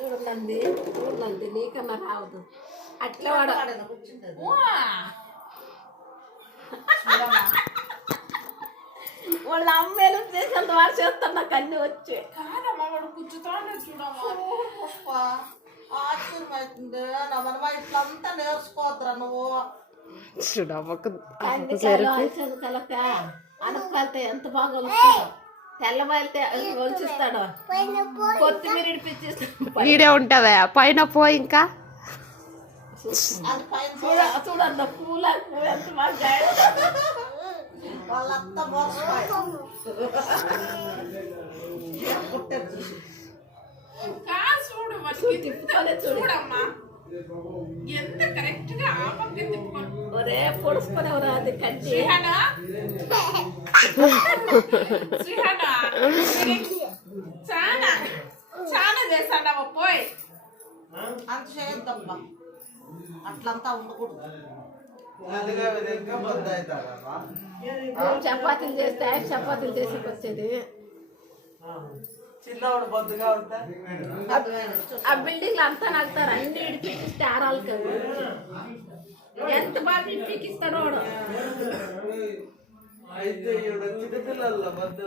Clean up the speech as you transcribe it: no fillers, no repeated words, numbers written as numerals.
చూడండి చూడండి నీకన్నా రావద్దు అట్లా వాడు వాళ్ళ అమ్మేలు చేసేంత వాడు చేస్తాడు నాకు అన్ని వచ్చి కాదమ్మా వాడు కూర్చుతాడు చూడమ్మా పుష్ప ఆశ్చర్యమవుతుంది నా మనమా ఇట్లంతా నేర్చుకోవద్దురా నువ్వు కలక అనకాలితే ఎంత బాగా వస్తాడో తెల్లబాయితే ఒలిచిస్తాడు కొత్తిమీర ఇడిపించేస్తాడు ఈడే ఉంటదా పైన పో ఇంకా చూడన్న పూల ఎంత బాగా వాళ్ళంతా మోసపోయారు చూడు మరి చూడమ్మా ఎంత కరెక్ట్ గా ఆ పక్క తిప్పుకోండి ఒరే పొడుచుకునేవరా అది కట్టి శ్రీహనా శ్రీహనా చాలా చాలా చేస్తాడమ్మా పోయి అంత చేయొద్దమ్మా అట్లంతా ఉండకూడదు చపాతీలు చేస్తే చపాతీలు చేసి వచ్చేది చిన్నవాడు బొద్దుగా ఉంటా ఆ బిల్డింగ్లు అంతా నడుతారు అన్ని ఇడిపిస్తే ఆరాలు కదా ఎంత బాగా ఇప్పిస్తాడు వాడు అయితే చిన్నపిల్లల బొద్దు